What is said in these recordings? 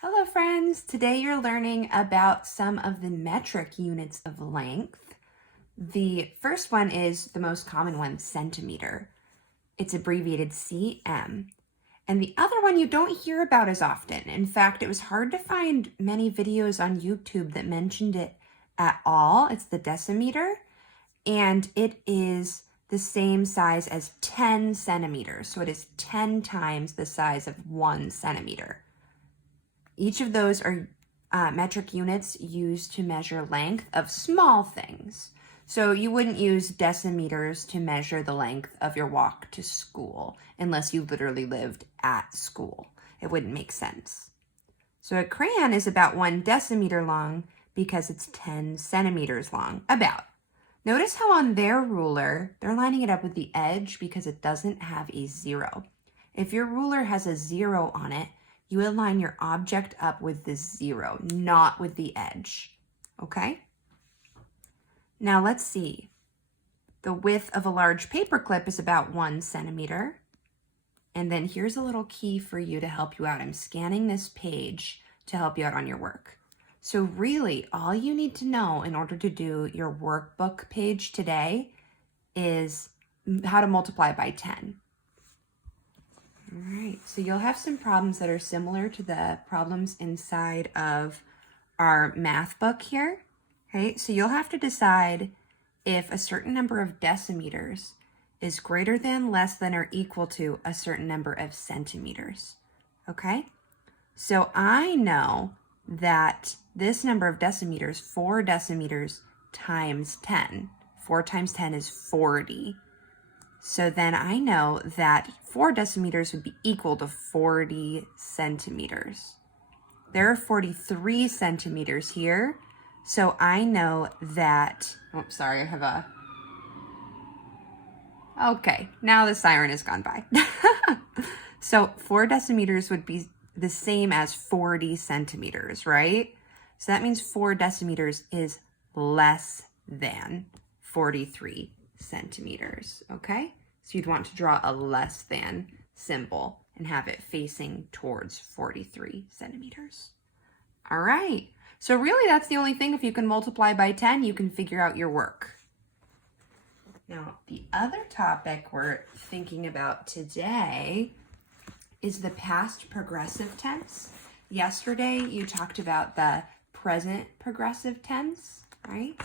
Hello friends, today you're learning about some of the metric units of length. The first one is the most common one, centimeter. It's abbreviated cm. And the other one you don't hear about as often. In fact, it was hard to find many videos on YouTube that mentioned it at all. It's the decimeter, and it is the same size as 10 centimeters. So it is 10 times the size of 1 centimeter. Each of those are metric units used to measure length of small things. So you wouldn't use decimeters to measure the length of your walk to school unless you literally lived at school. It wouldn't make sense. So a crayon is about 1 decimeter long because it's 10 centimeters long, about. Notice how on their ruler, they're lining it up with the edge because it doesn't have a 0. If your ruler has a 0 on it, you align your object up with the 0, not with the edge, okay? Now let's see. The width of a large paper clip is about 1 centimeter. And then here's a little key for you to help you out. I'm scanning this page to help you out on your work. So really, all you need to know in order to do your workbook page today is how to multiply by 10. All right, so you'll have some problems that are similar to the problems inside of our math book here. Okay, so you'll have to decide if a certain number of decimeters is greater than, less than, or equal to a certain number of centimeters. Okay, so I know that this number of decimeters, 4 decimeters times 10. 4 times 10 is 40. So then I know that 4 decimeters would be equal to 40 centimeters. There are 43 centimeters here. So I know that, sorry, I have a, okay, now the siren has gone by. So 4 decimeters would be the same as 40 centimeters, right? So that means 4 decimeters is less than 43 centimeters, okay? So you'd want to draw a less than symbol and have it facing towards 43 centimeters. All right, so really that's the only thing. If you can multiply by 10, you can figure out your work. Now, the other topic we're thinking about today is the past progressive tense. Yesterday, you talked about the present progressive tense, right?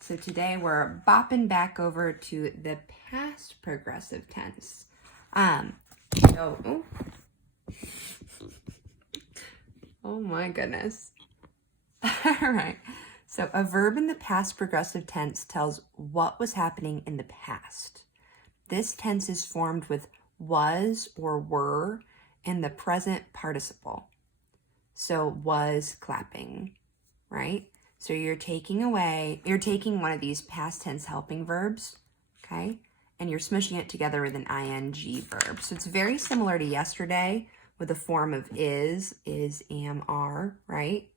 So today we're bopping back over to the past progressive tense. Oh my goodness. All right. So a verb in the past progressive tense tells what was happening in the past. This tense is formed with was or were in the present participle. So was clapping, right? So you're taking one of these past tense helping verbs, okay? And you're smushing it together with an ing verb. So it's very similar to yesterday with the form of is, am, are, right?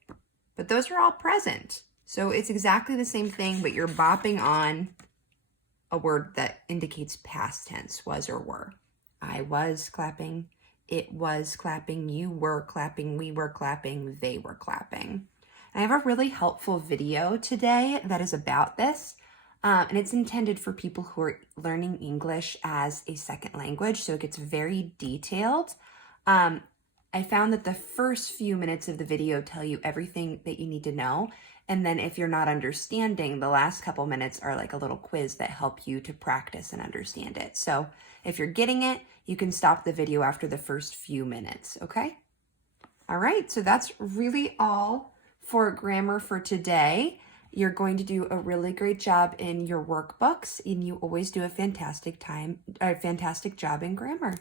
But those are all present. So it's exactly the same thing, but you're bopping on a word that indicates past tense, was or were. I was clapping, it was clapping, you were clapping, we were clapping, they were clapping. I have a really helpful video today that is about this, and it's intended for people who are learning English as a second language, so it gets very detailed. I found that the first few minutes of the video tell you everything that you need to know, and then if you're not understanding, the last couple minutes are like a little quiz that help you to practice and understand it. So if you're getting it, you can stop the video after the first few minutes, okay? All right, so that's really all for grammar for today. You're going to do a really great job in your workbooks, and you always do a fantastic job in grammar.